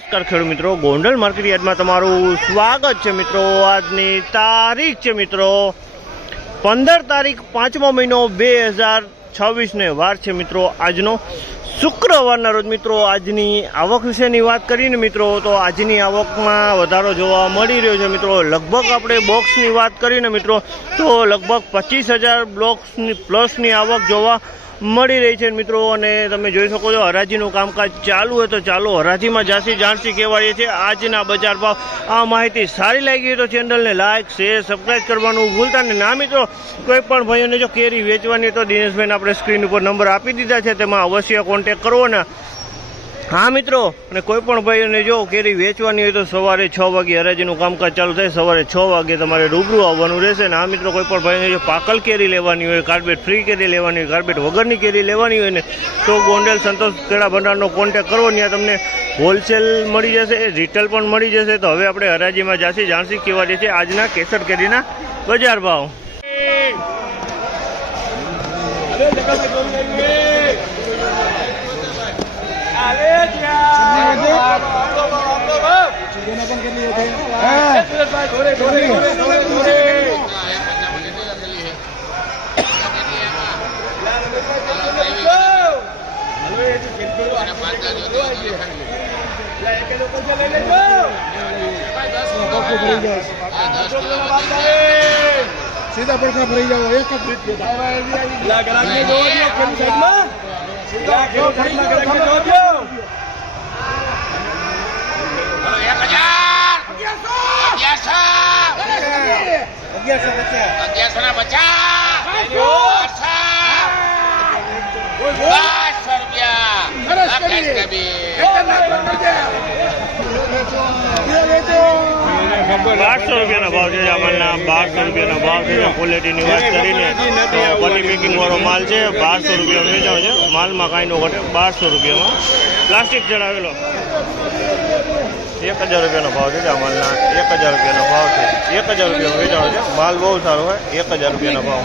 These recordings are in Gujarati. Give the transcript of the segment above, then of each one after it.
નમસ્કાર ખેડૂત મિત્રો, ગોંડલ માર્કેટ યાર્ડમાં તમારું સ્વાગત છે મિત્રો। આજની તારીખ છે મિત્રો 15 તારીખ 5મો મહિનો 2026 ને વાર છે મિત્રો આજનો શુક્રવારના રોજ મિત્રો। આજની આવક વિશેની વાત કરીને મિત્રો તો આજની આવકમાં વધારો જોવા મળી રહ્યો છે મિત્રો। લગભગ આપણે બોક્સની વાત કરીને મિત્રો તો લગભગ 25,000 બોક્સની પ્લસની આવક જોવા મળી રહી છે મિત્રો। અને તમે જોઈ શકો છો હરાજીનું કામકાજ ચાલુ હોય તો ચાલો હરાજીમાં જાણસી કહેવાય છે આજના બજાર ભાવ। આ માહિતી સારી લાગી હોય તો ચેનલને લાઇક શેર સબસ્ક્રાઈબ કરવાનું ભૂલતા નહીં ના મિત્રો। કોઈ પણ ભાઈઓને જો કેરી વેચવાની તો દિનેશભાઈને આપણે સ્ક્રીન ઉપર નંબર આપી દીધા છે, તેમાં અવશ્ય કોન્ટેક કરવો ને। હા મિત્રો, અને કોઈ પણ ભાઈઓને જો કેરી વેચવાની હોય તો સવારે 6 વાગે હરાજીનું કામકાજ ચાલુ થાય, સવારે 6 વાગે તમારે રૂબરૂ આવવાનું રહેશે ને। આ મિત્રો કોઈ પણ ભાઈને જો પાકલ કેરી લેવાની હોય, કાર્બેટ ફ્રી કેરી લેવાની હોય, કાર્બેટ વગરની કેરી લેવાની હોય ને તો ગોંડલ સંતોષ કેળા ભંડારનો કોન્ટેક કરવો, ત્યાં તમને હોલસેલ મળી જશે, રિટેલ પણ મળી જશે। તો હવે આપણે હરાજીમાં જાણસી કહેવાય છે આજના કેસર કેરીના બજાર ભાવ। सीधा પડખા ભરી જાવ એક જ રીત કે ગ્રાહકને જોવો છો કેમ સાઈડમાં સીધા ખેડૂત સાઈડમાં ગ્રાહકને જોવો છો 1200 રૂપિયાના ભાવ છે અમારના। 1200 રૂપિયાના ભાવ છે। ક્વોલિટીની વાત કરીને પની પેકિંગ વાળો માલ છે, 1200 રૂપિયા વેચાણ છે। માલમાં કાંઈ નો ઘટે, 1200 રૂપિયામાં પ્લાસ્ટિક ચડાવેલો 1000 રૂપિયાનો ભાવ છે અમારના। 1000 રૂપિયાનો ભાવ છે, 1000 રૂપિયા વેચાણ છે। માલ બહુ સારો હોય, 1000 રૂપિયાનો ભાવ।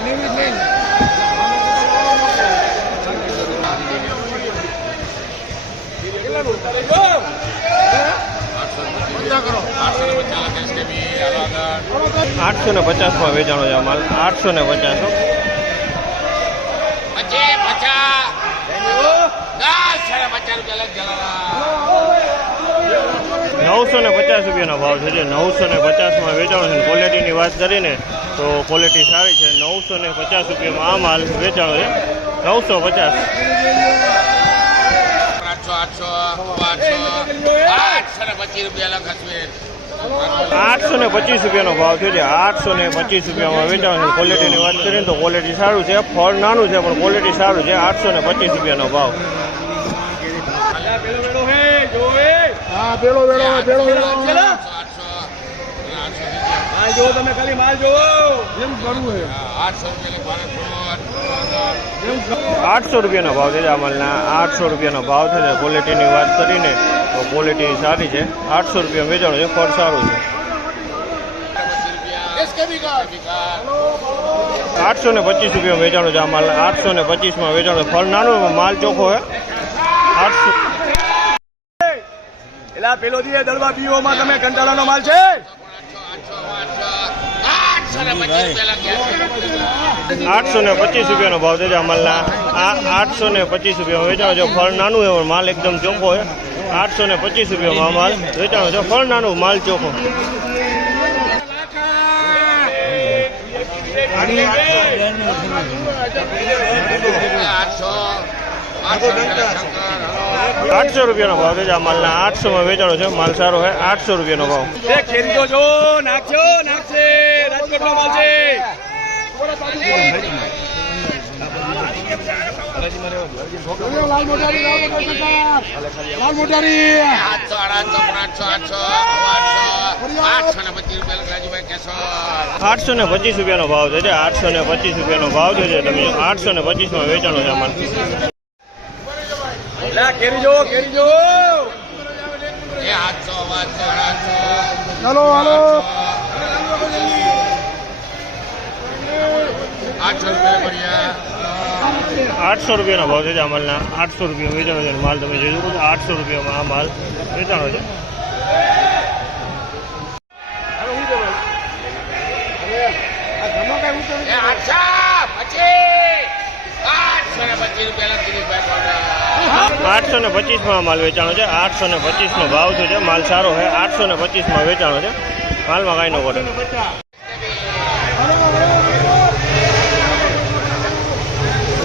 आठसो ने 50 में वेचाणो है माल। 850 950 રૂપિયાનો ભાવ છે। 950 में વેચાણો છે। ક્વોલિટીની વાત કરીને તો ક્વોલિટી સારી છે। 950 રૂપિયામાં આ માલ વેચાણો છે। 950 825 રૂપિયાનો ભાવ છે। 825 રૂપિયામાં વેચાણ છે। ક્વોલિટીની વાત કરીએ તો ક્વોલિટી સારું છે। ફળ નાનું છે પણ ક્વોલિટી સારું છે। 825 રૂપિયાનો ભાવ। તમે ખાલી માલ જોવો એમ કરવું છે। 800 રૂપિયાનો ભાવ છે આ માલના। 800 રૂપિયાનો ભાવ છે। ક્વોલિટીની વાત કરીને તો ક્વોલિટી સારી છે। 800 રૂપિયા વેચાણો છે। ફળ સારું છે। 825 રૂપિયા વેચાણો છે આ માલ। 825 માં વેચાણો। ફળ નાનું, માલ ચોખ્ખો છે। 800 એલા પેલો દીએ દળવા પીઓમાં તમે કંટાળાનો માલ છે। 825 રૂપિયાનો ભાવ છે આ માલના। આ 825 રૂપિયામાં વેચાણો છે। ફળ નાનું છે પણ માલ એકદમ ચોખ્ખો છે। 825 રૂપિયામાં માલ વેચાણો છે। ફળ નાનું, માલ ચોખ્ખો। 800 રૂપિયાનો ભાવ છે આ માલના। 800 માં વેચાણો છે। માલ સારો છે। 800 રૂપિયાનો ભાવ। ખેડૂતો જો નાખશે રાજકોટનો માલ છે। લાલ મોટારી 825 રૂપિયાનો ભાવ છે। 825 રૂપિયાનો ભાવ છે। તમે 825 માં વેચાણો છે માલ। કેરી જો ચાલો હાલો 800 રૂપિયા बढ़िया 800 રૂપિયાનો ભાવ છે માલના. 800 રૂપિયા વેચાણો છે. માલ તમે જોઈ શકો છો 800 રૂપિયામાં આ માલ વેચાણો છે. આઠસો ને 25 માલ વેચાણો છે. 825 નો ભાવ છે. માલ સારો છે. 825 માં વેચાણો છે. માલમાં કાંઈ ન પડે.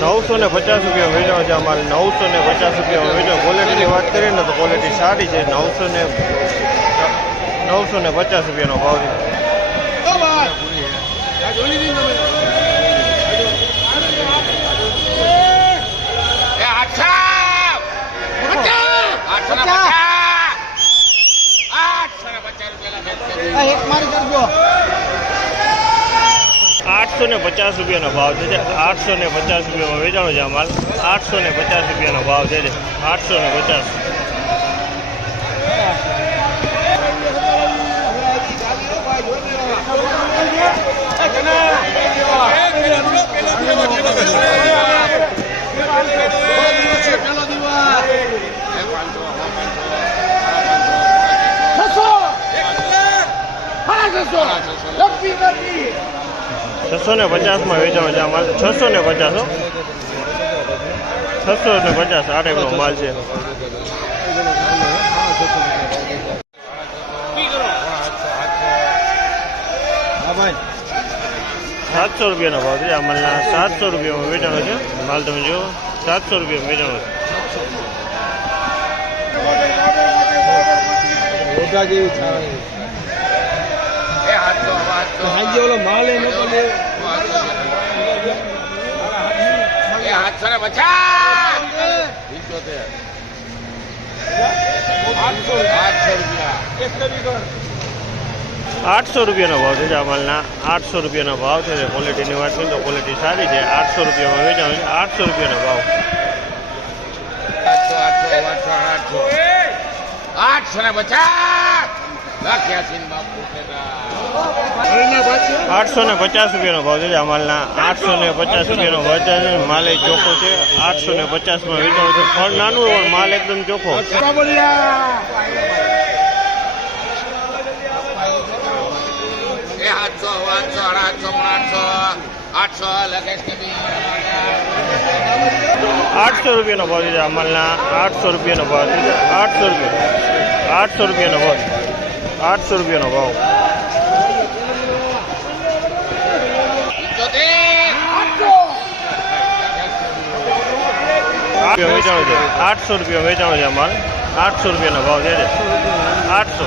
950 રૂપિયા વેચાણો છે. માલ 950 રૂપિયા વેચાણો. ક્વોલિટીની વાત કરીએ ને તો ક્વોલિટી સારી છે. 950 રૂપિયાનો ભાવ છે. એક મારી કરજો 850 રૂપિયાનો ભાવ છે. 850 રૂપિયામાં વેચાણો છે આ માલ. 850 રૂપિયાનો ભાવ છે. 850. છસો ને 50 માં વેચાણો છે આ માલ. 650 650 આ ટાઈપનો માલ છે. ₹700 રૂપિયાનો ભાવ છે આ માલના. 700 રૂપિયામાં વેચાણો છે માલ. તમે જુઓ 700 રૂપિયામાં વેચાણો છે. ઓલો માલ એ નતો લે 800 રૂપિયાનો ભાવ છે આ માલના. 800 રૂપિયાનો ભાવ છે. ક્વોલિટીની વાત કરીએ તો ક્વોલિટી સારી છે. 800 રૂપિયામાં વેચાણો છે. 800 રૂપિયાનો ભાવ. 850 રૂપિયાનો ભાવ છે આ માલના. 850 રૂપિયાનો ભાવ છે. માલ એ ચોખ્ખો છે. 850 માં વેચાણો છે. ફળ નાનું હોય પણ માલ એકદમ ચોખ્ખો. 800 રૂપિયાનો ભાવ છે આ માલના. 800 રૂપિયાનો ભાવ છે. 800 રૂપિયા. 800 રૂપિયાનો ભાવ. 800 રૂપિયાનો ભાવ. વેચાણો છે 800 રૂપિયા વેચાણો છે માલ. 800 રૂપિયાનો ભાવ છે. 800.